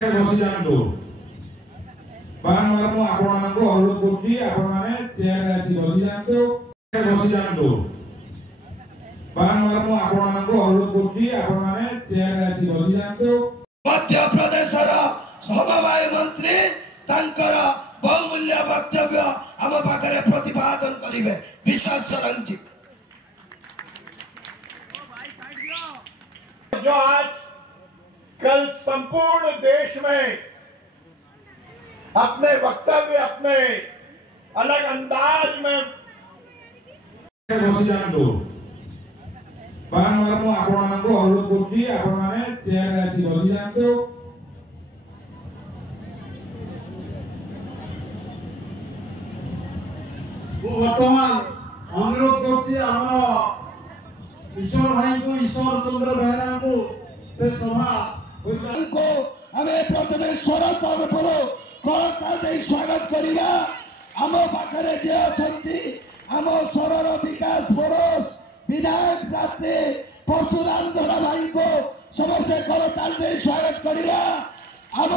बसी जातु बारंबार आपको अनुरोध कर चेयर आसी बसी जातु बसी जातु बारंबार आपको अनुरोध कर चेयर आसी बसी जातु मध्य प्रदेश समवाय मंत्री तांकर बहुमूल्य वक्तव्य आम पाखे प्रतिपादन करेंगे विश्वास रंजित। जो आज कल संपूर्ण देश में अपने वक्तव्य अपने अलग अंदाज में बसी जातु बारंबार आपको अनुरोध कर चेयर आसी बसी जातु बर्तमान अनुरोध कर ईश्वर भाई को ईश्वर चंद्र बेहरा को से सभा को हमें प्रथम स्वर तरफर करताल स्वागत करवा आम पाखे जे अच्छी आम स्वर विकास फोरस विधायक प्रार्थी परशुराम धरा भाई को समस्त करताल स्वागत करवा आम